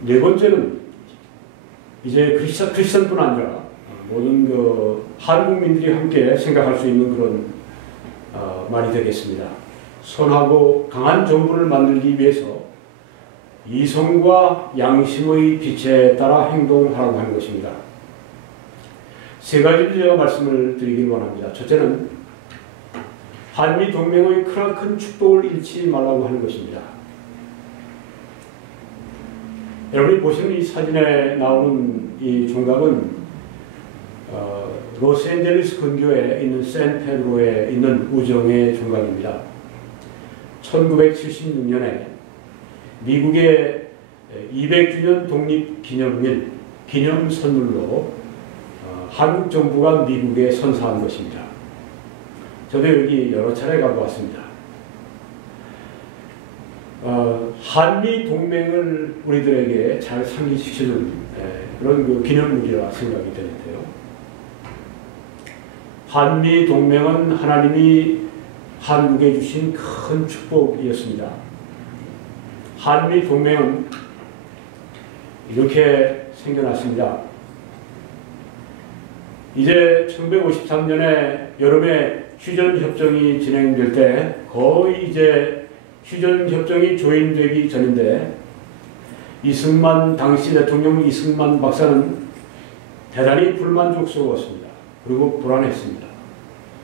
네 번째는 이제 크리스천뿐 아니라 모든 한국민들이 함께 생각할 수 있는 그런 말이 되겠습니다. 선하고 강한 정부를 만들기 위해서 이성과 양심의 빛에 따라 행동하라고 하는 것입니다. 세 가지를 제가 말씀을 드리길 원합니다. 첫째는 한미 동맹의 크나큰 축복을 잃지 말라고 하는 것입니다. 여러분이 보시는 이 사진에 나오는 이 종각은 로스앤젤레스 근교에 있는 샌페드로에 있는 우정의 종각입니다. 1976년에 미국의 200주년 독립기념일 기념 선물로 한국 정부가 미국에 선사한 것입니다. 저도 여기 여러 차례 가보았습니다. 한미 동맹을 우리들에게 잘 상기시켜준 그런 기념물이라 생각이 되는데요. 한미 동맹은 하나님이 한국에 주신 큰 축복이었습니다. 한미 동맹은 이렇게 생겨났습니다. 이제 1953년에 여름에 휴전협정이 진행될 때 거의 이제 휴전협정이 조인되기 전인데 당시 대통령 이승만 박사는 대단히 불만족스러웠습니다. 그리고 불안했습니다.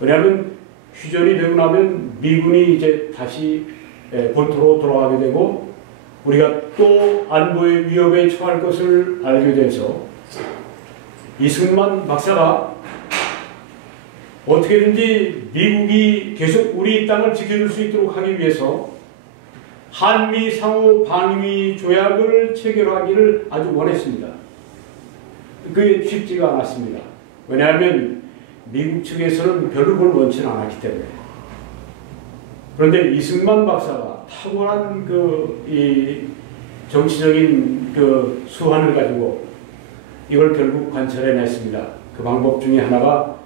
왜냐하면 휴전이 되고 나면 미군이 이제 다시 본토로 돌아가게 되고 우리가 또 안보의 위협에 처할 것을 알게 돼서 이승만 박사가 어떻게든지 미국이 계속 우리 땅을 지켜줄 수 있도록 하기 위해서 한미 상호 방위 조약을 체결하기를 아주 원했습니다. 그게 쉽지가 않았습니다. 왜냐하면 미국 측에서는 별로 그걸 원치는 않았기 때문에. 그런데 이승만 박사가 탁월한 이 정치적인 수완을 가지고 이걸 결국 관철해냈습니다. 그 방법 중에 하나가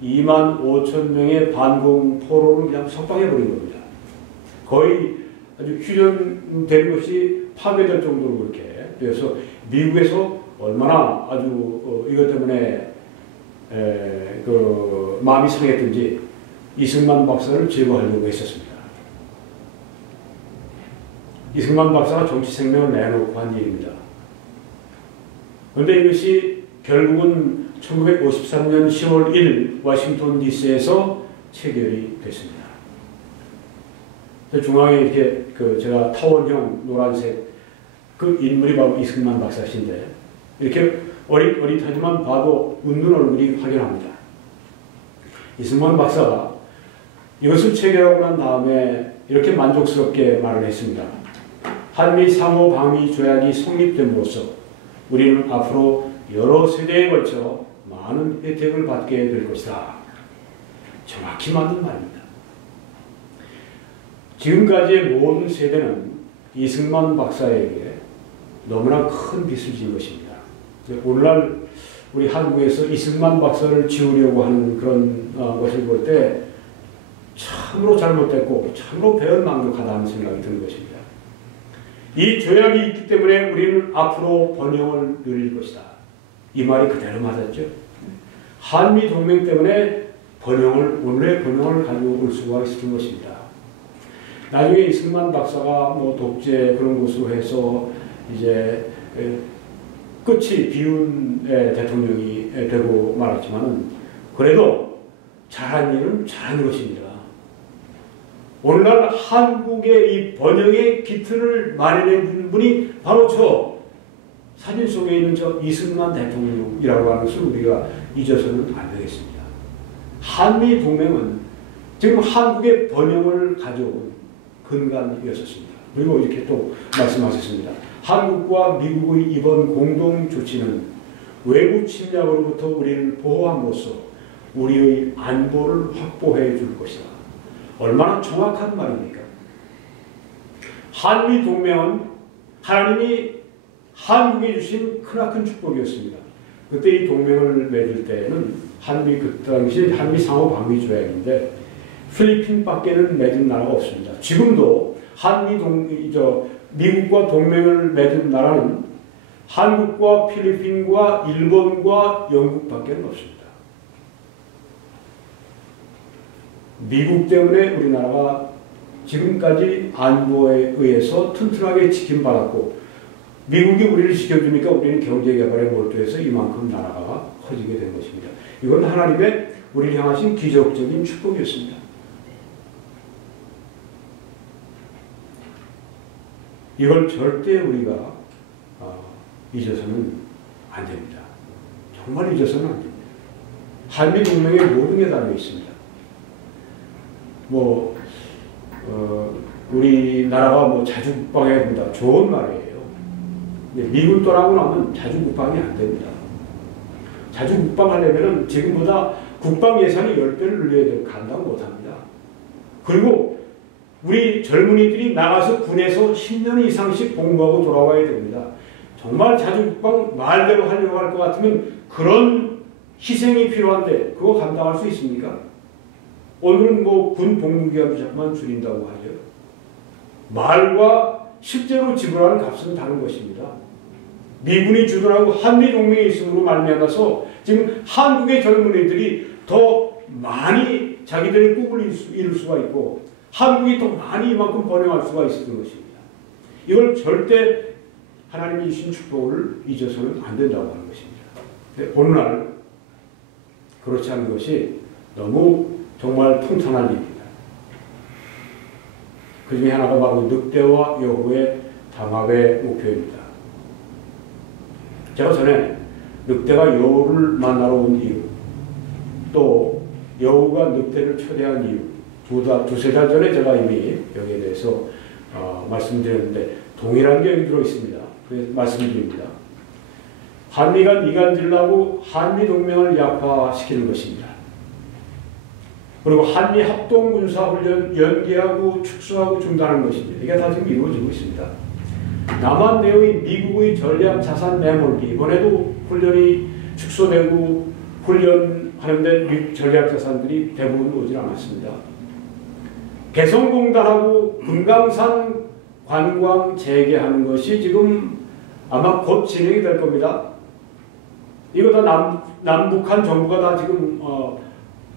25,000명의 반공 포로를 그냥 석방해버린 겁니다. 거의 아주 휴전된 것이 파괴될 정도로 그렇게. 그래서 미국에서 얼마나 아주 이것 때문에 마음이 상했든지 이승만 박사를 제거하려고 했었습니다. 이승만 박사가 정치 생명을 내놓고 한 일입니다. 그런데 이것이 결국은 1953년 10월 1일 워싱턴 DC에서 체결이 됐습니다. 중앙에 이렇게 제가 타원형 노란색 그 인물이 바로 이승만 박사신데 이렇게 어릿하지만 봐도 웃는 얼굴이 확연합니다. 이승만 박사가 이것을 체결하고 난 다음에 이렇게 만족스럽게 말을 했습니다. 한미 상호 방위 조약이 성립됨으로써 우리는 앞으로 여러 세대에 걸쳐 많은 혜택을 받게 될 것이다. 정확히 맞는 말입니다. 지금까지의 모든 세대는 이승만 박사에게 너무나 큰 빚을 진 것입니다. 오늘날 우리 한국에서 이승만 박사를 지우려고 하는 그런 것을 볼 때 참으로 잘못됐고 참으로 배은망덕하다는 생각이 드는 것입니다. 이 조약이 있기 때문에 우리는 앞으로 번영을 누릴 것이다. 이 말이 그대로 맞았죠. 한미 동맹 때문에 오늘의 번영을 가지고 올 수가 있었던 것입니다. 나중에 이승만 박사가 독재 그런 것으로 해서 이제 끝이 비운 대통령이 되고 말았지만은 그래도 잘한 일은 잘한 것입니다. 오늘날 한국의 이 번영의 기틀을 마련해 준 분이 바로 저 사진 속에 있는 저 이승만 대통령이라고 하는 것을 우리가 잊어서는 안 되겠습니다. 한미 동맹은 지금 한국의 번영을 가져온 근간이었습니다. 그리고 이렇게 또 말씀하셨습니다. 한국과 미국의 이번 공동 조치는 외부 침략으로부터 우리를 보호함으로써 우리의 안보를 확보해 줄 것이다. 얼마나 정확한 말입니까? 한미 동맹은 하나님이 한국에 주신 크나큰 축복이었습니다. 그때 이 동맹을 맺을 때는 그 당시 한미 상호 방위 조약인데 필리핀밖에는 맺은 나라가 없습니다. 지금도 미국과 동맹을 맺은 나라는 한국과 필리핀과 일본과 영국밖에 없습니다. 미국 때문에 우리나라가 지금까지 안보에 의해서 튼튼하게 지킴받았고 미국이 우리를 지켜주니까 우리는 경제개발에 몰두해서 이만큼 나라가 커지게 된 것입니다. 이건 하나님의 우리를 향하신 기적적인 축복이었습니다. 이걸 절대 우리가 잊어서는 안 됩니다. 정말 잊어서는 안 됩니다. 한미동맹의 모든 게 달려 있습니다. 우리나라가 자주 국방해야 된다. 좋은 말이에요. 근데 미군 떠나고 나면 자주 국방이 안 됩니다. 자주 국방하려면 지금보다 국방 예산이 10배를 늘려야 돼요. 감당 못 합니다. 그리고 우리 젊은이들이 나가서 군에서 10년 이상씩 공부하고 돌아와야 됩니다. 정말 자주 국방 말대로 하려고 할 것 같으면 그런 희생이 필요한데 그거 감당할 수 있습니까? 오늘은 군 복무기간도 자꾸만 줄인다고 하죠. 말과 실제로 지불하는 값은 다른 것입니다. 미군이 주둔하고 한미동맹이 있음으로 말미암아서 지금 한국의 젊은이들이 더 많이 자기들의 꿈을 이룰 수가 있고 한국이 더 많이 이만큼 번영할 수가 있었던 것입니다. 이걸 절대 하나님이 주신 축복을 잊어서는 안 된다고 하는 것입니다. 오늘날 그렇지 않은 것이 너무 정말 통탄한 일입니다. 그 중에 하나가 바로 늑대와 여우의 담합의 목표입니다. 제가 전에 늑대가 여우를 만나러 온 이유, 또 여우가 늑대를 초대한 이유, 두세 달 전에 제가 이미 여기에 대해서 말씀드렸는데 동일한 게 여기 들어있습니다. 그래서 말씀드립니다. 한미가 이간질나고 한미동맹을 약화시키는 것입니다. 그리고 한미 합동군사훈련 연기하고 축소하고 중단하는 것입니다. 이게 다 지금 이루어지고 있습니다. 남한 내의 미국의 전략 자산 매몰기, 이번에도 훈련이 축소되고 훈련하는데 전략 자산들이 대부분 오질 않았습니다. 개성공단하고 금강산 관광 재개하는 것이 지금 아마 곧 진행이 될 겁니다. 이거 다 남북한 정부가 다 지금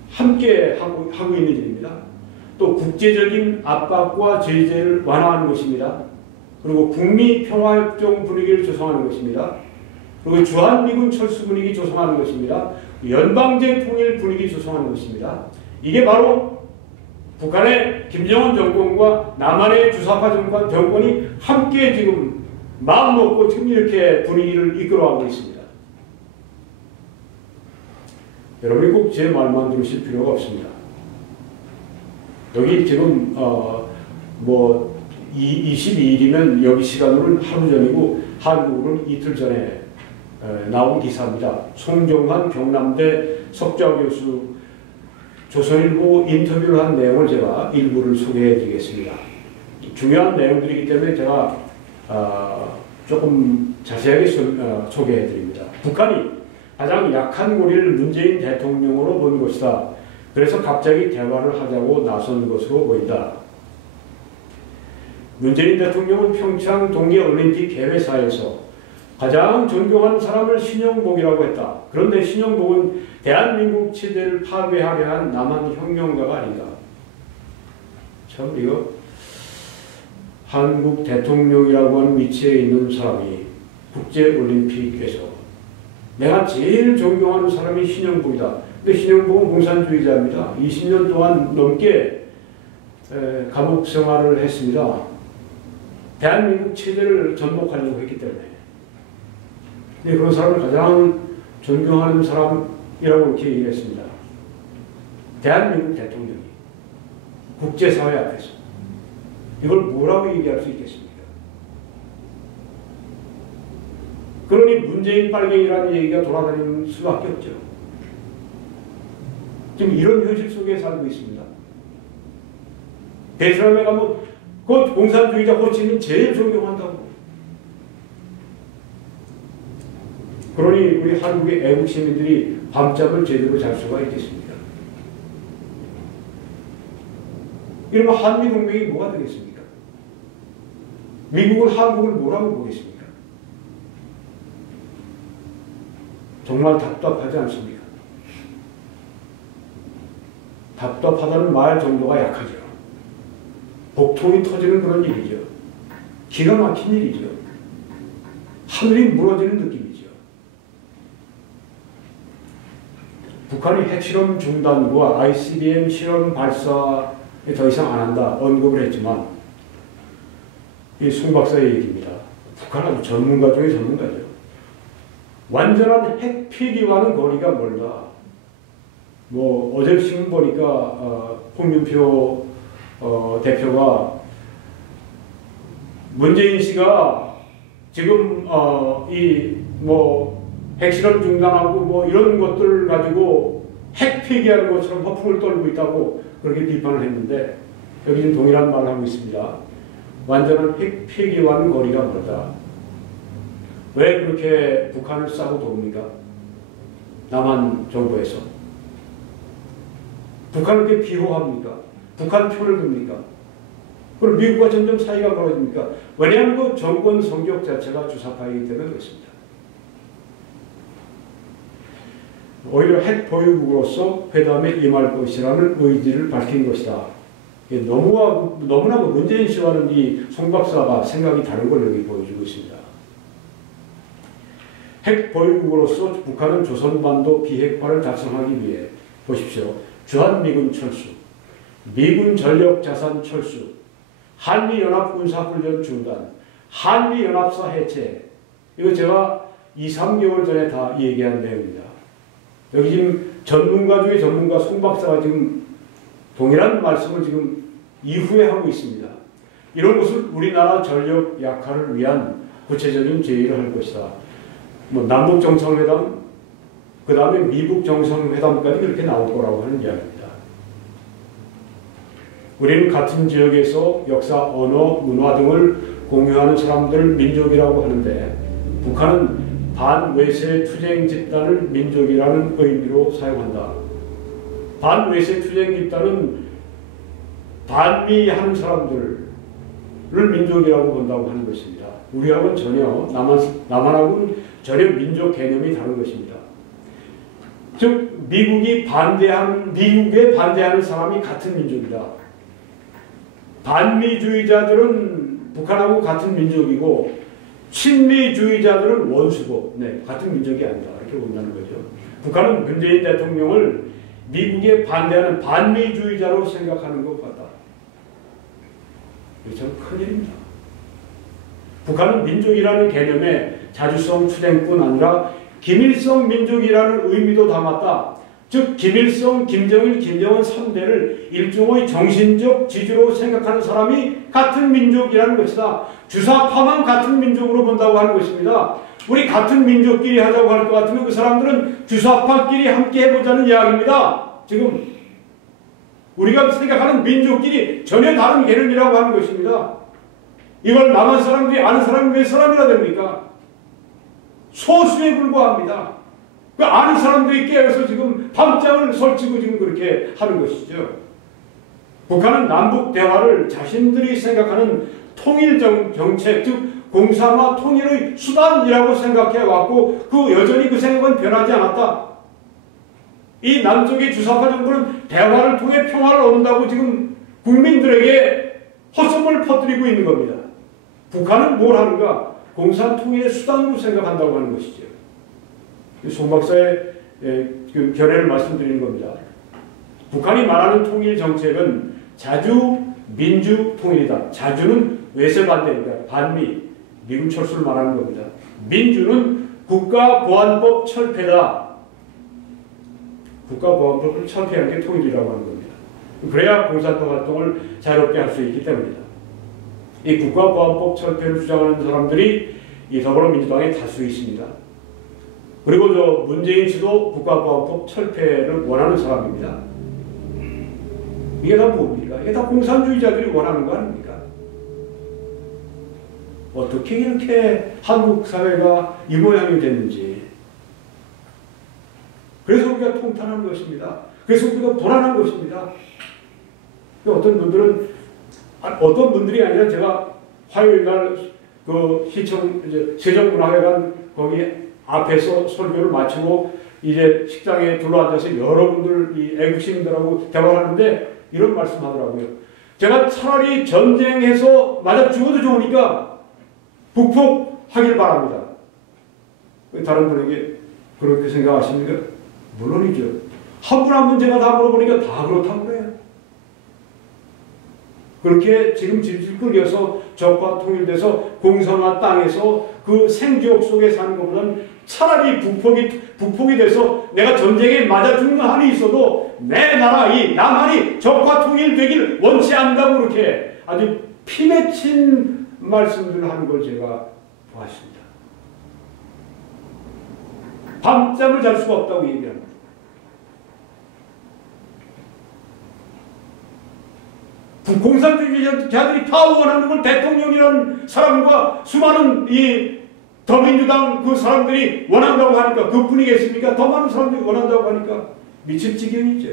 함께 하고 있는 일입니다. 또 국제적인 압박과 제재를 완화하는 것입니다. 그리고 북미 평화협정 분위기를 조성하는 것입니다. 그리고 주한미군 철수 분위기 조성하는 것입니다. 연방제 통일 분위기 조성하는 것입니다. 이게 바로 북한의 김정은 정권과 남한의 주사파 정권이 함께 지금 마음 먹고 지금 이렇게 분위기를 이끌어가고 있습니다. 여러분이 꼭 제 말만 들으실 필요가 없습니다. 여기 지금 22일이면 여기 시간으로는 하루 전이고 한국으로는 이틀 전에 나온 기사입니다. 송정환 경남대 석좌 교수 조선일보 인터뷰를 한 내용을 제가 일부를 소개해 드리겠습니다. 중요한 내용들이기 때문에 제가 조금 자세하게 소개해 드립니다. 북한이 가장 약한 고리를 문재인 대통령으로 본 것이다. 그래서 갑자기 대화를 하자고 나선 것으로 보인다. 문재인 대통령은 평창 동계올림픽 개회사에서 가장 존경하는 사람을 신영복이라고 했다. 그런데 신영복은 대한민국 체제를 파괴하려 한 남한 혁명가가 아닌가. 참 이거 한국 대통령이라고 하는 위치에 있는 사람이 국제올림픽에서 내가 제일 존경하는 사람이 신영복이다. 근데 신영복은 공산주의자입니다. 20년 동안 넘게 감옥 생활을 했습니다. 대한민국 체제를 전복하려고 했기 때문에. 근데 그런 사람을 가장 존경하는 사람이라고 이렇게 얘기를 했습니다. 대한민국 대통령이 국제사회 앞에서 이걸 뭐라고 얘기할 수 있겠습니까? 그러니 문재인 빨갱이라는 얘기가 돌아다니는 수밖에 없죠. 지금 이런 현실 속에 살고 있습니다. 베트남에 가면 그 공산주의자 호치민 제일 존경한다고. 그러니 우리 한국의 애국 시민들이 밤잠을 제대로 잘 수가 있겠습니까? 이러면 한미동맹이 뭐가 되겠습니까? 미국은 한국을 뭐라고 보겠습니까? 정말 답답하지 않습니까? 답답하다는 말 정도가 약하죠. 복통이 터지는 그런 일이죠. 기가 막힌 일이죠. 하늘이 무너지는 느낌이죠. 북한이 핵실험 중단과 ICBM 실험 발사에 더 이상 안 한다 언급을 했지만 이 송 박사의 얘기입니다. 북한은 전문가 중에 전문가죠. 완전한 핵 폐기와는 거리가 멀다. 뭐 어제 신문 보니까 홍준표 대표가 문재인 씨가 지금 이 뭐 핵실험 중단하고 뭐 이런 것들 가지고 핵 폐기하는 것처럼 허풍을 떨고 있다고 그렇게 비판을 했는데 여기 지금 동일한 말을 하고 있습니다. 완전한 핵 폐기와는 거리가 멀다. 왜 그렇게 북한을 싸고 돕니까? 남한 정부에서. 북한을 그렇게 비호합니까? 북한 편을 듭니까? 그럼 미국과 점점 사이가 멀어집니까? 왜냐하면 그 정권 성격 자체가 주사파이기 때문에 그렇습니다. 오히려 핵 보유국으로서 회담에 임할 것이라는 의지를 밝힌 것이다. 너무나 문재인 씨와는 이 송 박사가 생각이 다른 걸 여기 보여주고 있습니다. 핵 보유국으로서 북한은 조선반도 비핵화를 달성하기 위해 보십시오. 주한미군 철수, 미군 전력자산 철수, 한미연합군사훈련 중단, 한미연합사 해체. 이거 제가 2, 3개월 전에 다 얘기한 내용입니다. 여기 지금 전문가 중에 전문가 송 박사가 지금 동일한 말씀을 지금 이후에 하고 있습니다. 이런 것을 우리나라 전력 약화를 위한 구체적인 제의를 할 것이다. 뭐 남북 정상회담, 그 다음에 미국 정상회담까지 그렇게 나올 거라고 하는 이야기입니다. 우리는 같은 지역에서 역사, 언어, 문화 등을 공유하는 사람들 민족이라고 하는데 북한은 반외세 투쟁 집단을 민족이라는 의미로 사용한다. 반외세 투쟁 집단은 반미하는 사람들을 민족이라고 본다고 하는 것입니다. 우리하고는 전혀 남한하고는 전혀 민족 개념이 다른 것입니다. 즉 미국에 반대하는 사람이 같은 민족이다. 반미주의자들은 북한하고 같은 민족이고 친미주의자들은 원수고 같은 민족이 아니다. 이렇게 본다는 거죠. 북한은 문재인 대통령을 미국에 반대하는 반미주의자로 생각하는 것 같다. 이게 참 큰일입니다. 북한은 민족이라는 개념에 자주성 투쟁뿐 아니라 김일성 민족이라는 의미도 담았다. 즉 김일성, 김정일, 김정은 3대를 일종의 정신적 지주로 생각하는 사람이 같은 민족이라는 것이다. 주사파만 같은 민족으로 본다고 하는 것입니다. 우리 같은 민족끼리 하자고 할 것 같으면 그 사람들은 주사파끼리 함께 해보자는 이야기입니다. 지금 우리가 생각하는 민족끼리 전혀 다른 개념이라고 하는 것입니다. 이걸 남한 사람들이 아는 사람이 몇 사람이나 됩니까? 소수에 불과합니다. 그 아는 사람들이 깨어서 지금 밤잠을 설치고 지금 그렇게 하는 것이죠. 북한은 남북 대화를 자신들이 생각하는 통일 정책, 즉 공산화 통일의 수단이라고 생각해 왔고 여전히 그 생각은 변하지 않았다. 이 남쪽의 주사파 정부는 대화를 통해 평화를 얻는다고 지금 국민들에게 헛소문을 퍼뜨리고 있는 겁니다. 북한은 뭘 하는가? 공산 통일의 수단으로 생각한다고 하는 것이죠. 송 박사의 그 견해를 말씀드리는 겁니다. 북한이 말하는 통일 정책은 자주 민주 통일이다. 자주는 외세 반대입니다. 반미, 미군 철수를 말하는 겁니다. 민주는 국가보안법 철폐다. 국가보안법을 철폐하는 게 통일이라고 하는 겁니다. 그래야 공산당 활동을 자유롭게 할 수 있기 때문이다. 이 국가보안법 철폐를 주장하는 사람들이 이 더불어민주당에 다수 있습니다. 그리고 저 문재인 씨도 국가보안법 철폐를 원하는 사람입니다. 이게 다 뭡니까? 이게 다 공산주의자들이 원하는 거 아닙니까? 어떻게 이렇게 한국 사회가 이 모양이 됐는지. 그래서 우리가 통탄한 것입니다. 그래서 우리가 불안한 것입니다. 어떤 분들이 아니라 제가 화요일 날 그 시청 세종문화회관 거기 앞에서 설교를 마치고 이제 식당에 둘러앉아서 여러분들 이 애국 시민들하고 대화를 하는데 이런 말씀하더라고요. 제가 차라리 전쟁해서 맞아 죽어도 좋으니까 북폭하길 바랍니다. 다른 분에게 그렇게 생각하십니까? 물론이죠. 한 분 한 분 제가 다 물어보니까 다 그렇다고 그래요. 그렇게 지금 질질 끌려서 적과 통일돼서 공산화 땅에서 그 생지옥 속에 사는 것보다는 차라리 북폭이 돼서 내가 전쟁에 맞아 죽는 한이 있어도 내 나라 이 남한이 적과 통일되길 원치 않는다고 그렇게 아주 피 맺힌 말씀들을 하는 걸 제가 보았습니다. 밤잠을 잘 수가 없다고 얘기합니다. 공산주의자들이 다 원하는 걸 대통령이라는 사람과 수많은 이 더민주당 그 사람들이 원한다고 하니까 그뿐이겠습니까? 더 많은 사람들이 원한다고 하니까 미칠 지경이죠.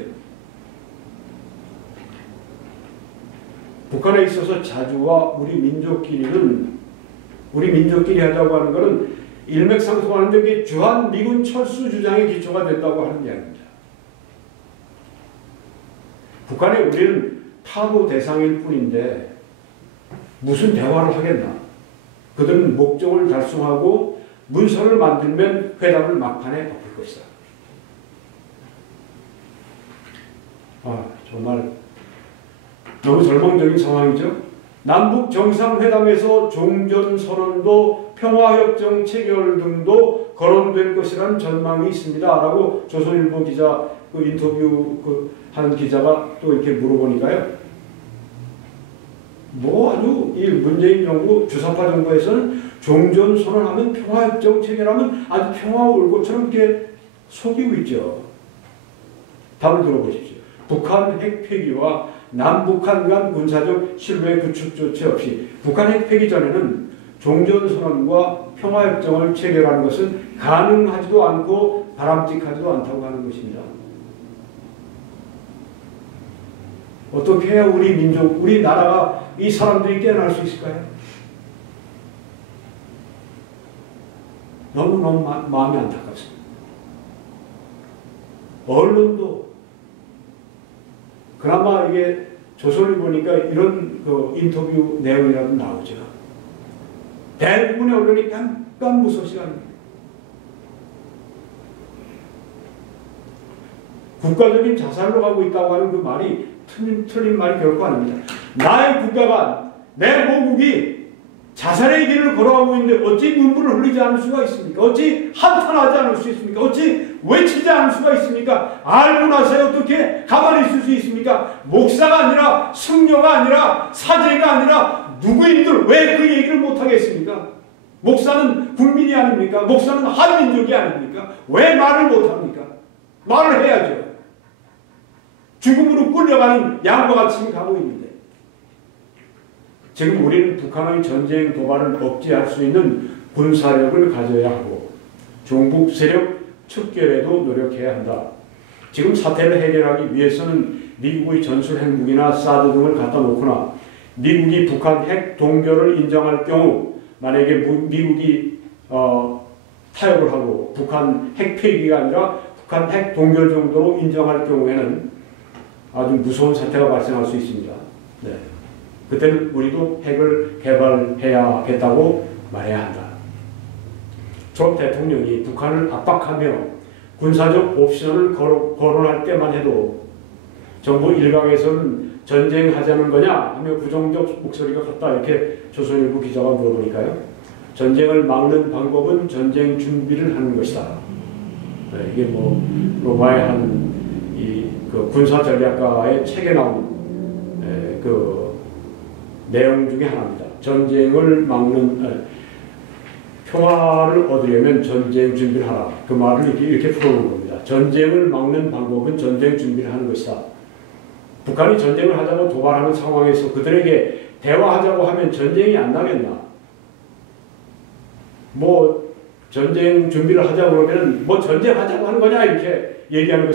북한에 있어서 자주와 우리 민족끼리 하자고 하는 것은 일맥상통하는 게 주한 미군 철수 주장의 기초가 된다고 하는 이야기입니다. 북한에 우리는 타도 대상일 뿐인데 무슨 대화를 하겠나? 그들은 목적을 달성하고 문서를 만들면 회담을 막판에 엎을 것이다. 정말 너무 절망적인 상황이죠. 남북 정상회담에서 종전선언도 평화협정 체결 등도 거론될 것이라는 전망이 있습니다. 라고 조선일보 기자 그 인터뷰 하는 기자가 또 이렇게 물어보니까요. 아주 이 문재인 정부 주사파 정부에서는 종전선언하면 평화협정 체결하면 아주 평화가 올 것처럼 이렇게 속이고 있죠. 답을 들어보십시오. 북한 핵폐기와 남북한 간 군사적 신뢰 구축 조치 없이 북한 핵폐기 전에는 종전선언과 평화협정을 체결하는 것은 가능하지도 않고 바람직하지도 않다고 하는 것입니다. 어떻게 해야 우리 민족, 우리 나라가 이 사람들이 깨어날 수 있을까요? 너무너무 마음이 안타깝습니다. 언론도 그나마 이게 조선을 보니까 이런 그 인터뷰 내용이라도 나오죠. 대부분의 언론이 깜깜무소식합니다. 국가적인 자살로 가고 있다고 하는 그 말이 틀린 말이 결코 아닙니다. 나의 국가가, 내 모국이 자살의 길을 걸어가고 있는데 어찌 눈물을 흘리지 않을 수가 있습니까? 어찌 한탄하지 않을 수 있습니까? 어찌 외치지 않을 수가 있습니까? 알고 나서 어떻게 가만히 있을 수 있습니까? 목사가 아니라 승려가 아니라 사제가 아니라 누구인들 왜 그 얘기를 못하겠습니까? 목사는 국민이 아닙니까? 목사는 한민족이 아닙니까? 왜 말을 못합니까? 말을 해야죠. 죽음으로 끌려가는 양과 같이 가고 있는데 지금 우리는 북한의 전쟁 도발을 억제할 수 있는 군사력을 가져야 하고 종북 세력 척결에도 노력해야 한다. 지금 사태를 해결하기 위해서는 미국의 전술 핵무기나 사드 등을 갖다 놓거나 미국이 북한 핵 동결을 인정할 경우 만약에 미국이 타협을 하고 북한 핵 폐기가 아니라 북한 핵 동결 정도로 인정할 경우에는 아주 무서운 사태가 발생할 수 있습니다. 네. 그때는 우리도 핵을 개발해야겠다고 말해야 한다. 트럼프 대통령이 북한을 압박하며 군사적 옵션을 거론할 때만 해도 정부 일각에서는 전쟁하자는 거냐 하며 부정적 목소리가 컸다. 이렇게 조선일보 기자가 물어보니까요. 전쟁을 막는 방법은 전쟁 준비를 하는 것이다. 네, 이게 로마의 한 그 군사전략가의 책에 나온 그 내용 중에 하나입니다. 전쟁을 막는 평화를 얻으려면 전쟁 준비를 하라. 그 말을 이렇게 풀어놓은 겁니다. 전쟁을 막는 방법은 전쟁 준비를 하는 것이다. 북한이 전쟁을 하자고 도발하는 상황에서 그들에게 대화하자고 하면 전쟁이 안 나겠나? 전쟁 준비를 하자고 그러면 전쟁하자고 하는 거냐? 이렇게 얘기하는 그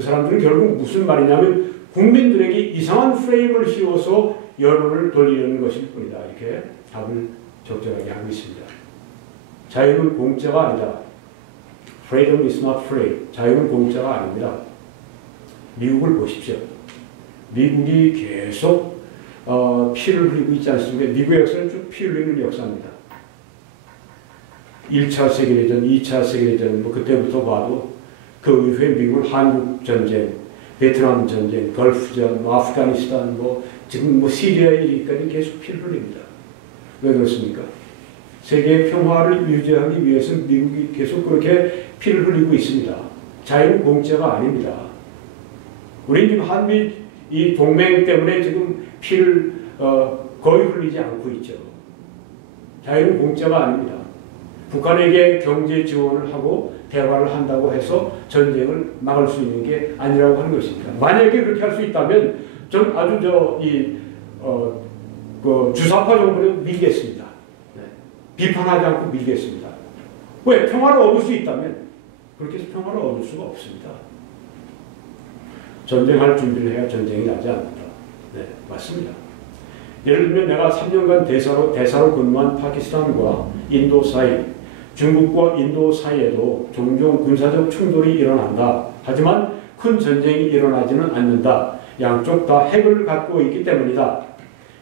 사람들은 결국 무슨 말이냐면 국민들에게 이상한 프레임을 씌워서 여론을 돌리는 것일 뿐이다. 이렇게 답을 적절하게 하고 있습니다. 자유는 공짜가 아니다. Freedom is not free. 자유는 공짜가 아닙니다. 미국을 보십시오. 미국이 계속 피를 흘리고 있지 않습니까? 미국의 역사는 쭉 피 흘리는 역사입니다. 1차 세계대전, 2차 세계대전, 뭐 그때부터 봐도 그 이후에 미국은 한국전쟁, 베트남 전쟁, 걸프전, 아프가니스탄, 지금 시리아에 이르기까지 계속 피를 흘립니다. 왜 그렇습니까? 세계 평화를 유지하기 위해서 미국이 계속 그렇게 피를 흘리고 있습니다. 자유는 공짜가 아닙니다. 우리 지금 한미 이 동맹 때문에 지금 피를 거의 흘리지 않고 있죠. 자유는 공짜가 아닙니다. 북한에게 경제 지원을 하고 대화를 한다고 해서 전쟁을 막을 수 있는 게 아니라고 하는 것입니다. 만약에 그렇게 할 수 있다면 전 아주 주사파 정부를 밀겠습니다. 네. 비판하지 않고 밀겠습니다. 왜? 평화를 얻을 수 있다면 그렇게 해서 평화를 얻을 수가 없습니다. 전쟁할 준비를 해야 전쟁이 나지 않는다. 네, 맞습니다. 예를 들면 내가 3년간 대사로 근무한 파키스탄과 인도 사이, 중국과 인도 사이에도 종종 군사적 충돌이 일어난다. 하지만 큰 전쟁이 일어나지는 않는다. 양쪽 다 핵을 갖고 있기 때문이다.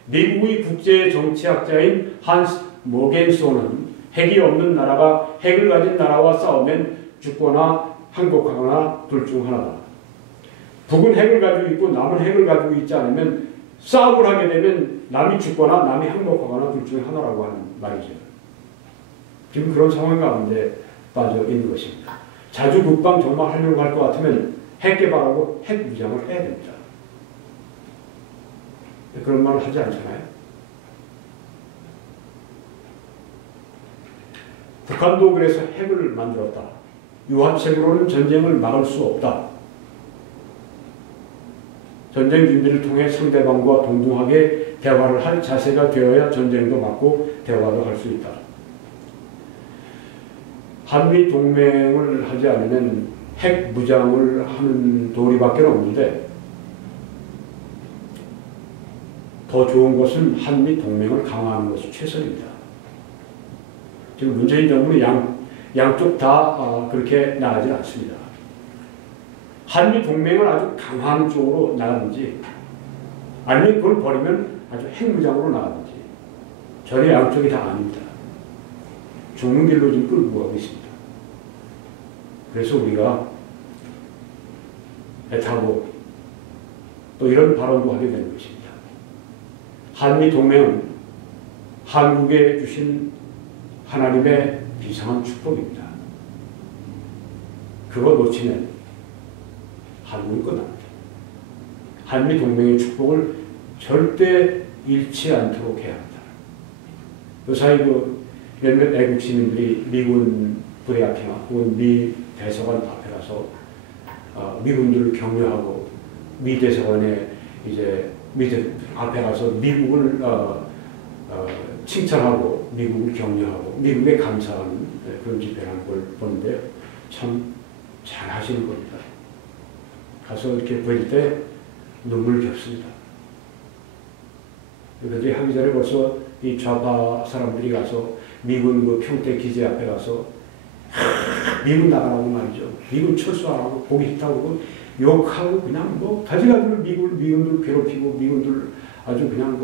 미국의 국제정치학자인 한스 모겐소는 핵이 없는 나라가 핵을 가진 나라와 싸우면 죽거나 항복하거나 둘 중 하나다. 북은 핵을 가지고 있고 남은 핵을 가지고 있지 않으면 싸움을 하게 되면 남이 죽거나 남이 항복하거나 둘 중에 하나라고 하는 말이죠. 지금 그런 상황 가운데 빠져 있는 것입니다. 자주 국방 정말 하려고 할 것 같으면 핵 개발하고 핵 무장을 해야 됩니다. 그런 말을 하지 않잖아요. 북한도 그래서 핵을 만들었다. 유화책으로는 전쟁을 막을 수 없다. 전쟁 준비를 통해 상대방과 동등하게 대화를 할 자세가 되어야 전쟁도 막고 대화도 할 수 있다. 한미 동맹을 하지 않으면 핵 무장을 하는 도리밖에 없는데 더 좋은 것은 한미 동맹을 강화하는 것이 최선입니다. 지금 문재인 정부는 양쪽 다 그렇게 나가지 않습니다. 한미 동맹을 아주 강화하는 쪽으로 나가든지 아니면 그걸 버리면 아주 핵무장으로 나가든지 전혀 양쪽이 다 아닙니다. 죽는 길로 지금 끌고 가고 있습니다. 그래서 우리가 애타고 또 이런 발언도 하게 되는 것입니다. 한미 동맹은 한국에 주신 하나님의 비상한 축복입니다. 그거 놓치면 한국이 끝납니다. 한미 동맹의 축복을 절대 잃지 않도록 해야 합니다. 요사이 몇몇 애국 시민들이 미군 부대 앞이나 혹은 미 대사관 앞에 가서 미군들을 격려하고 미 대사관에 앞에 가서 미국을 칭찬하고 미국을 격려하고 미국에 감사하는 그런 집회를 하는 걸 보는데 참 잘하시는 겁니다. 가서 이렇게 볼 때 눈물 겹습니다. 그들이 하기 전에 벌써 이 좌파 사람들이 가서 미군 평택 기지 앞에 가서 미군 나가라고 말이죠. 미군 철수하라고 보기 싫다고 욕하고 그냥 가지가지로 미군들 괴롭히고 미군들 아주 그냥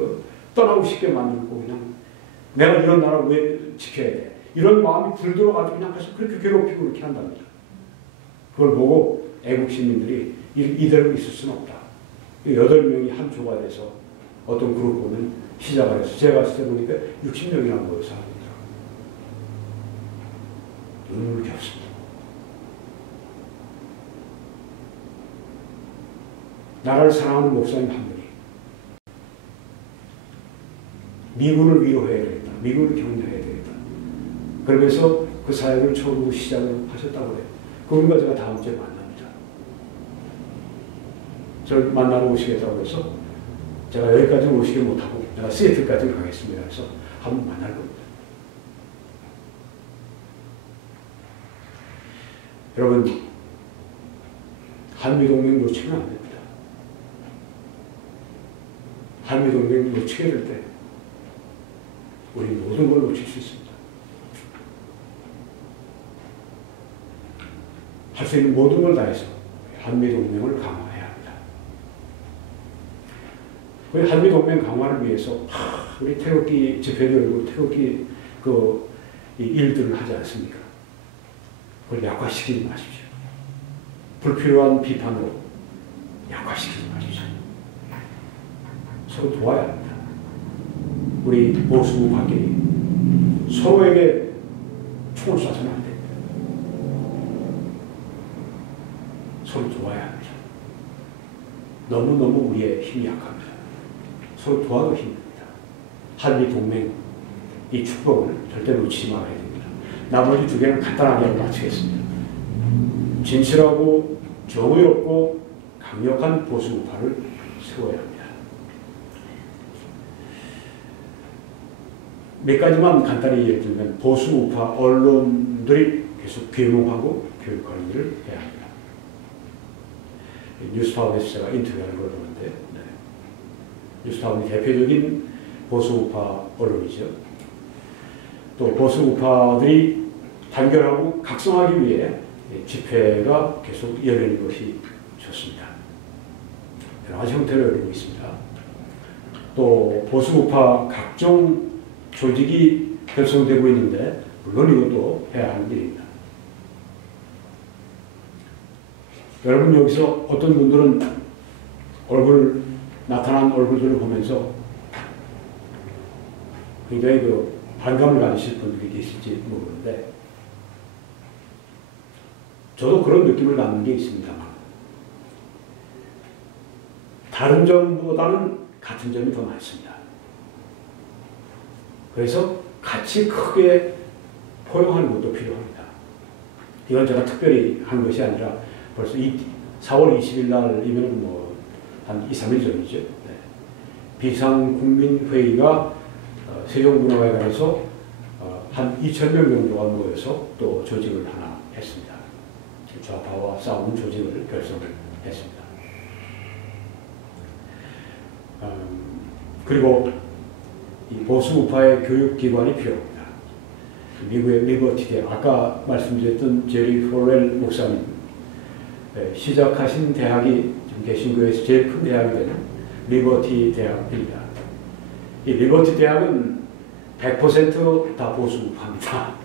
떠나고 싶게 만들고 그냥 내가 이런 나라 왜 지켜야 돼? 이런 마음이 들들어가지고 그냥 가서 그렇게 괴롭히고 그렇게 한답니다. 그걸 보고 애국 시민들이 이대로 있을 수는 없다. 8명이 한 조가 돼서 어떤 그룹 보면 시작을 해서 제가 갔을 때 보니까 60명이나 모여서 합니다. 눈물 겹습니다. 나라를 사랑하는 목사님 한 분이 미군을 위로해야 되겠다. 미군을 격려해야 되겠다. 그러면서 그 사역을 처음으로 시작을 하셨다고 해요. 그분과 제가 다음 주에 만납니다. 저를 만나러 오시겠다고 해서 제가 여기까지 오시게 못하고 내가 시애틀까지 가겠습니다. 그래서 한번 만날 겁니다. 여러분, 한미동맹 놓치면 안 됩니다. 한미동맹 놓치게 될 때 우리 모든 걸 놓칠 수 있습니다. 할 수 있는 모든 걸 다해서 한미동맹을 강화해야 합니다. 그 한미동맹 강화를 위해서 우리 태극기 집회도 열고 태극기 이 일들을 하지 않습니까? 그걸 약화시키지 마십시오. 불필요한 비판으로 약화시키지 마십시오. 서로 도와야 합니다. 우리 보수 우파끼리 서로에게 총을 쏴서는 안 됩니다. 서로 도와야 합니다. 너무너무 우리의 힘이 약합니다. 서로 도와도 힘듭니다. 한미 동맹 이 축복을 절대 놓치지 말아야 됩니다. 나머지 두 개는 간단하게 하고 마치겠습니다. 진실하고 정의롭고 강력한 보수 우파를 세워야 합니다. 몇 가지만 간단히 예를 들면 보수 우파 언론들이 계속 계몽하고 교육하는 일을 해야 합니다. 뉴스타운에서 제가 인터뷰하는 걸 보는데 네. 뉴스타운이 대표적인 보수 우파 언론이죠. 또 보수 우파들이 단결하고 각성하기 위해 집회가 계속 열리는 것이 좋습니다. 여러 가지 형태로 열리고 있습니다. 또 보수 우파 각종 조직이 결성되고 있는데 물론 이것도 해야 하는 일입니다. 여러분 여기서 어떤 분들은 나타난 얼굴들을 보면서 굉장히 반감을 가지실 분들이 계실지 모르는데 저도 그런 느낌을 갖는 게 있습니다만 다른 점보다는 같은 점이 더 많습니다. 그래서 같이 크게 포용하는 것도 필요합니다. 이건 제가 특별히 한 것이 아니라 벌써 4월 20일 날이면 한 2, 3일 전이죠. 네. 비상국민회의가 세종문화회관에서 한 2,000명 정도가 모여서 또 조직을 하나 했습니다. 좌파와 싸우는 조직을 결성을 했습니다. 그리고 이 보수 우파의 교육기관이 필요합니다. 미국의 리버티 대학, 아까 말씀드렸던 제리 폴웰 목사님 시작하신 대학이 지금 계신 교회에서 제일 큰 대학이 되는 리버티 대학입니다. 이 리버티 대학은 100% 보수 우파입니다.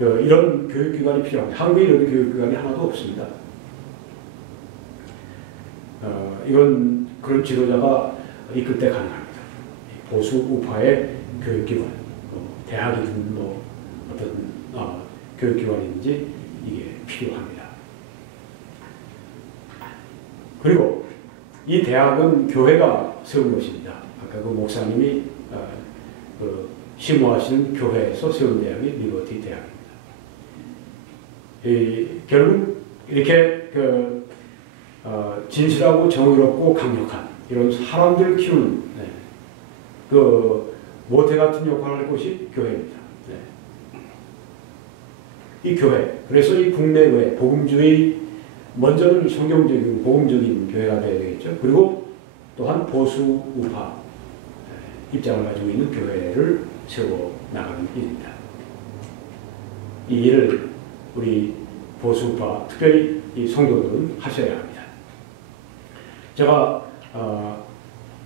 이런 교육기관이 필요합니다. 한국에 이런 교육기관이 하나도 없습니다. 이건 그런 지도자가 이끌 때 가능합니다. 보수 우파의 교육기관, 대학이든 어떤 교육기관인지 이게 필요합니다. 그리고 이 대학은 교회가 세운 것입니다. 아까 그 목사님이 심호하시는 교회에서 세운 대학이 리버티 대학입니다. 결국 이렇게 진실하고 정의롭고 강력한 이런 사람들 키우는 모태 같은 역할을 할 곳이 교회입니다. 네. 이 교회, 그래서 이 국내교회, 복음주의, 먼저는 성경적이고 복음적인 교회가 되어야 되겠죠. 그리고 또한 보수 우파 입장을 가지고 있는 교회를 세워 나가는 일입니다. 이 일을 우리 보수 우파, 특별히 이 성도들은 하셔야 합니다. 제가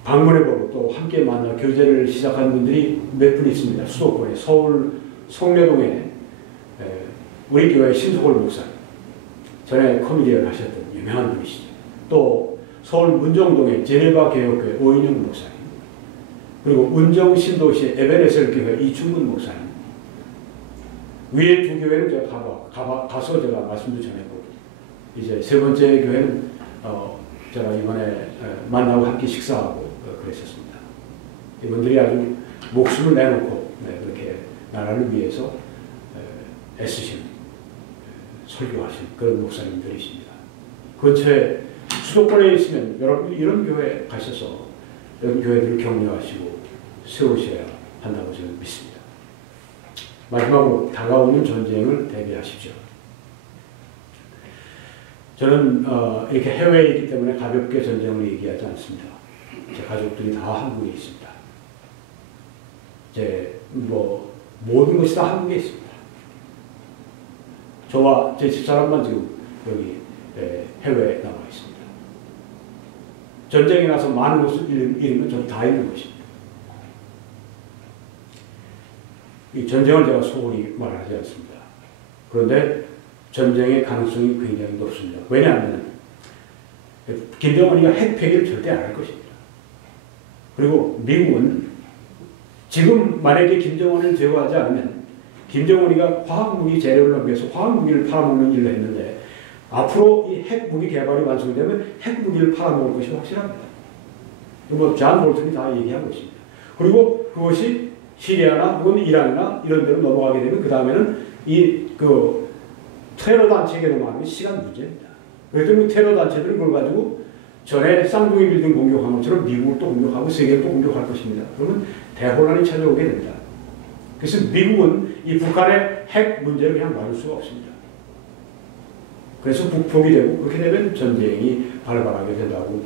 방문해보고 또 함께 만나 교제를 시작한 분들이 몇 분 있습니다. 수도권에, 서울 송내동에 우리 교회 신석월 목사님, 전에 코미디언 하셨던 유명한 분이시죠. 또 서울 문정동에 제네바 개혁교회 오인영 목사님, 그리고 운정 신도시의 에베네셀 교회 이충근 목사님. 위에 두 교회는 제가 가서 제가 말씀도 전했고, 이제 세 번째 교회는 제가 이번에 만나고 함께 식사하고 그랬었습니다. 이분들이 아주 목숨을 내놓고 그렇게 나라를 위해서 애쓰신, 설교하신 그런 목사님들이십니다. 근처에 수도권에 있으면 여러분 이런 교회 가셔서 이런 교회들을 격려하시고 세우셔야 한다고 저는 믿습니다. 마지막으로 다가오는 전쟁을 대비하십시오. 저는 이렇게 해외에 있기 때문에 가볍게 전쟁을 얘기하지 않습니다. 제 가족들이 다 한국에 있습니다. 모든 것이 다 한국에 있습니다. 저와 제 집사람만 지금 여기 해외에 나와 있습니다. 전쟁이 나서 많은 것을 잃으면 좀 다 잃는 것입니다. 이 전쟁을 제가 소홀히 말하지 않습니다. 그런데 전쟁의 가능성이 굉장히 높습니다. 왜냐하면 김정은이가 핵 폐기를 절대 안 할 것입니다. 그리고 미국은 지금 만약에 김정은을 제거하지 않으면 김정은이가 화학무기 재료를 넘겨서 화학무기를 팔아먹는 일을 했는데 앞으로 이 핵무기 개발이 완성되면 핵무기를 팔아먹을 것이 확실합니다. 존 볼턴이 다 얘기하고 있습니다. 그리고 그것이 시리아나 혹은 이란이나 이런 데로 넘어가게 되면 그 다음에는 테러 단체에게 넘어가는 게 시간 문제입니다. 그래서 테러 단체들은 그걸 가지고 전에 쌍둥이 빌딩 공격한 것처럼 미국을 또 공격하고 세계를 또 공격할 것입니다. 그러면 대혼란이 찾아오게 됩니다. 그래서 미국은 이 북한의 핵 문제를 그냥 놔둘 수가 없습니다. 그래서 북폭이 되고 그렇게 되면 전쟁이 발발하게 된다고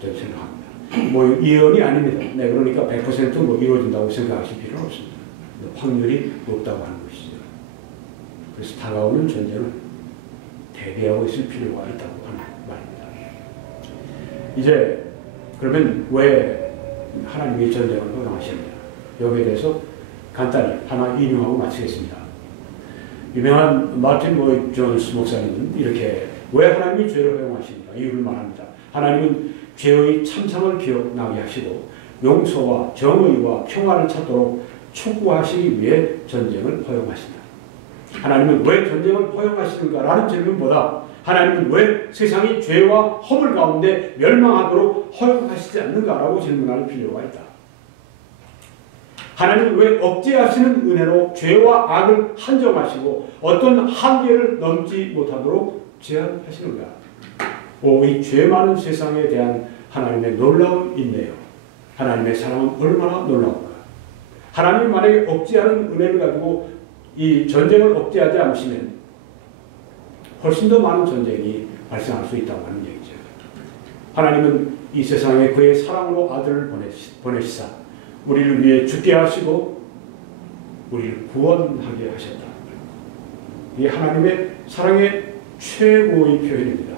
저는 생각합니다. 뭐 예언이 아닙니다. 네, 그러니까 100% 뭐 이루어진다고 생각하실 필요는 없습니다. 확률이 높다고 하는 것이죠. 그래서 다가오는 전쟁을 대비하고 있을 필요가 있다고 하는 말입니다. 이제 그러면 왜 하나님이 전쟁을 허용하십니까? 여기에 대해서 간단히 하나 인용하고 마치겠습니다. 유명한 마틴 로이드 존스 목사님은 이렇게 왜 하나님이 죄를 허용하십니까? 이유를 말합니다. 하나님은 죄의 참상을 기억나게 하시고 용서와 정의와 평화를 찾도록 촉구하시기 위해 전쟁을 허용하신다. 하나님은 왜 전쟁을 허용하시는가라는 질문보다 하나님은 왜 세상이 죄와 허물 가운데 멸망하도록 허용하시지 않는가라고 질문할 필요가 있다. 하나님은 왜 억제하시는 은혜로 죄와 악을 한정하시고 어떤 한계를 넘지 못하도록 제한하시는가? 이 죄 많은 세상에 대한 하나님의 놀라운 인내요. 하나님의 사랑은 얼마나 놀라운가. 하나님이 만약에 억제하는 은혜를 가지고 이 전쟁을 억제하지 않으시면 훨씬 더 많은 전쟁이 발생할 수 있다고 하는 얘기죠. 하나님은 이 세상에 그의 사랑으로 아들을 보내시사 우리를 위해 죽게 하시고 우리를 구원하게 하셨다. 이게 하나님의 사랑의 최고의 표현입니다.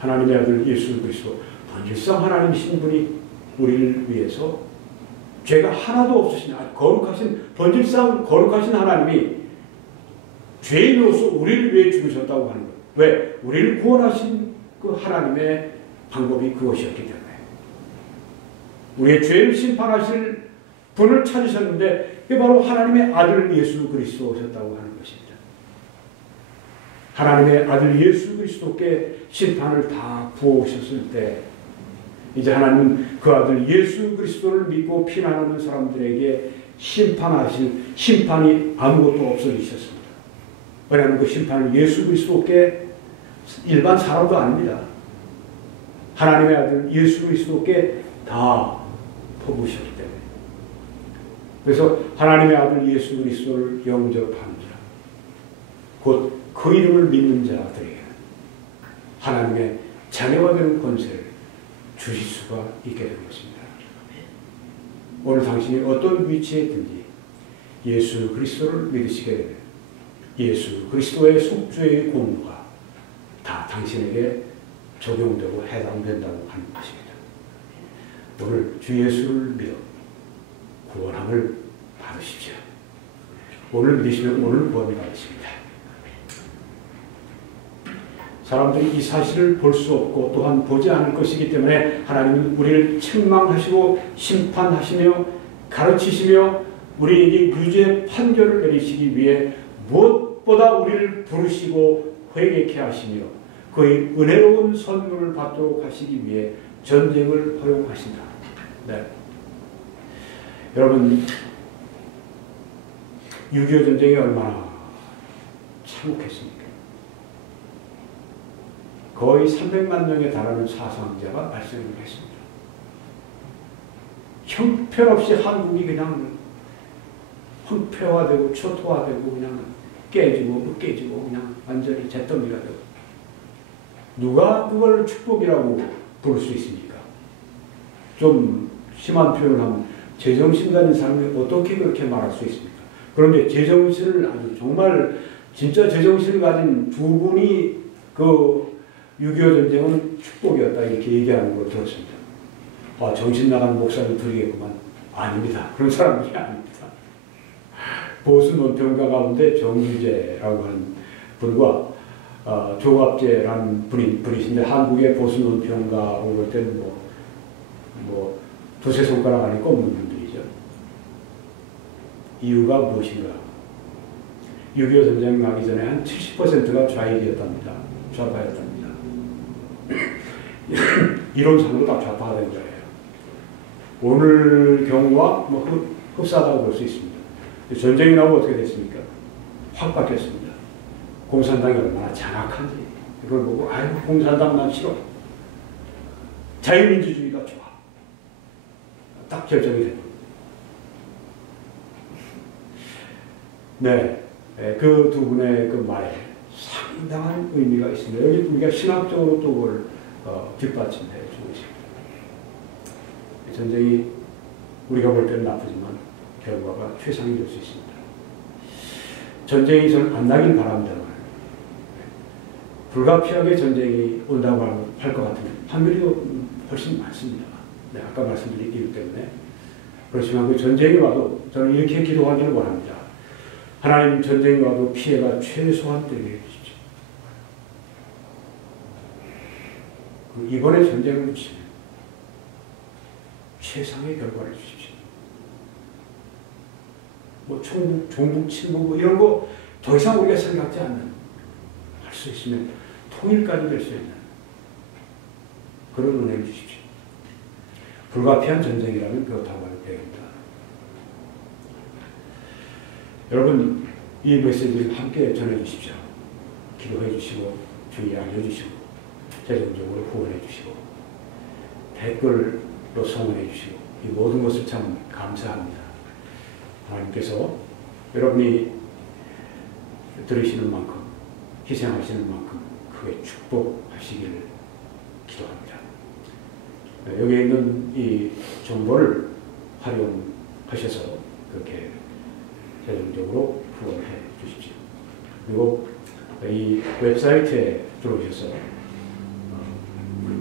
하나님의 아들 예수 그리스도 본질상 하나님이신 분이 우리를 위해서 죄가 하나도 없으신 거룩하신 본질상 거룩하신 하나님이 죄인으로서 우리를 위해 죽으셨다고 하는 것. 왜? 우리를 구원하신 그 하나님의 방법이 그것이었기 때문에 우리의 죄를 심판하실 분을 찾으셨는데 그게 바로 하나님의 아들 예수 그리스도셨다고 하는 것입니다. 하나님의 아들 예수 그리스도께 심판을 다 부어오셨을 때 이제 하나님은 그 아들 예수 그리스도를 믿고 피난하는 사람들에게 심판이 아무것도 없어지셨습니다. 왜냐하면 그 심판은 예수 그리스도께 일반 사람도 아닙니다. 하나님의 아들 예수 그리스도께 다 퍼부으셨기 때문에 그래서 하나님의 아들 예수 그리스도를 영접하는 자 곧 그 이름을 믿는 자들에게는 하나님의 자녀가 되는 권세를 주실 수가 있게 된 것입니다. 오늘 당신이 어떤 위치에 있든지 예수 그리스도를 믿으시게 되면 예수 그리스도의 속죄의 공로가 다 당신에게 적용되고 해당된다고 하는 것입니다. 오늘 주 예수를 믿어 구원함을 받으십시오. 오늘 믿으시면 오늘 구원을 받으십니다. 사람들이 이 사실을 볼 수 없고 또한 보지 않을 것이기 때문에 하나님은 우리를 책망하시고 심판하시며 가르치시며 우리에게 유죄 판결을 내리시기 위해 무엇보다 우리를 부르시고 회개케 하시며 그의 은혜로운 선물을 받도록 하시기 위해 전쟁을 허용하신다. 네. 여러분 6.25 전쟁이 얼마나 참혹했습니까? 거의 300만 명에 달하는 사상자가 발생을 했습니다. 형편없이 한국이 그냥 황폐화되고 초토화되고 그냥 깨지고 그냥 완전히 잿더미가 되고 누가 그걸 축복이라고 부를 수 있습니까? 좀 심한 표현을 하면 제정신 가진 사람이 어떻게 그렇게 말할 수 있습니까? 그런데 제정신을 아주 정말 진짜 제정신을 가진 두 분이 그 6.25 전쟁은 축복이었다 이렇게 얘기하는 걸 들었습니다. 아, 정신 나간 목사를 드리겠구만. 아닙니다. 그런 사람들이 아닙니다. 보수 논평가 가운데 정규재라고 하는 분과 조갑재라는 분이신데 한국의 보수 논평가로 볼 때는 뭐 두세 손가락 안에 꼽는 분들이죠. 이유가 무엇인가? 6.25 전쟁 나기 전에 한 70%가 좌익이었답니다. 좌파였답니다. 이론상으로 다 좌파가 된 거예요. 오늘 경우와 뭐 흡사하다고 볼 수 있습니다. 전쟁이 나고 어떻게 됐습니까? 확 바뀌었습니다. 공산당이 얼마나 장악한지 이걸 보고 아이고 공산당 난 싫어. 자유민주주의가 좋아. 딱 결정이 됩니다. 네, 그 두 분의 그 말에 상당한 의미가 있습니다. 여기 우리가 신학적으로 또 그걸 뒷받침해 주고 있습니다. 전쟁이 우리가 볼 때는 나쁘지만 결과가 최상이 될 수 있습니다. 전쟁이 저는 안 나길 바랍니다만 불가피하게 전쟁이 온다고 할 것 같으면 확률이 훨씬 많습니다. 네, 아까 말씀드린 이유 때문에. 그렇지만 그 전쟁이 와도 저는 이렇게 기도하기를 원합니다. 하나님, 전쟁이 와도 피해가 최소한 되게 해주십시오. 이번에 전쟁을 붙이면 최상의 결과를 주십시오. 뭐 종북, 친북 뭐 이런 거 더 이상 우리가 생각지 않는, 할 수 있으면 통일까지 될 수 있는 그런 은혜를 주십시오. 불가피한 전쟁이라면 그렇다고 해도 되겠다. 여러분, 이 메시지를 함께 전해주십시오. 기도해 주시고 주의에 알려주시고 재정적으로 후원해 주시고 댓글로 성원해 주시고 이 모든 것을 참 감사합니다. 하나님께서 여러분이 들으시는 만큼 희생하시는 만큼 크게 축복하시기를 기도합니다. 여기 있는 이 정보를 활용하셔서 그렇게 재정적으로 후원해 주십시오. 그리고 이 웹사이트에 들어오셔서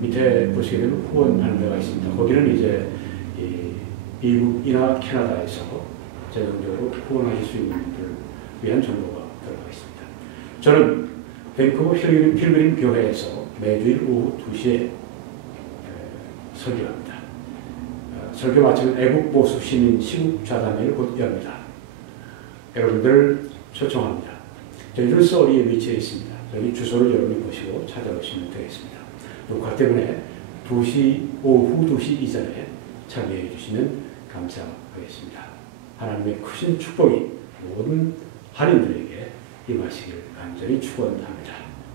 밑에 보시게 되면 후원하는 데가 있습니다. 거기는 이제 미국이나 캐나다에서 재정적으로 후원하실 수 있는 분들을 위한 정보가 들어가 있습니다. 저는 밴쿠버 필그림 교회에서 매주일 오후 2시에 설교합니다. 설교 마치면 애국 보수 시민 시국 좌담회를 곧 엽니다. 여러분들 초청합니다. 저희는 서울에 위치해 있습니다. 여기 주소를 여러분이 보시고 찾아오시면 되겠습니다. 녹화 때문에 오후 2시 이전에 참여해 주시면 감사하겠습니다. 하나님의 크신 축복이 모든 한인들에게 임하시기를 간절히 축원합니다.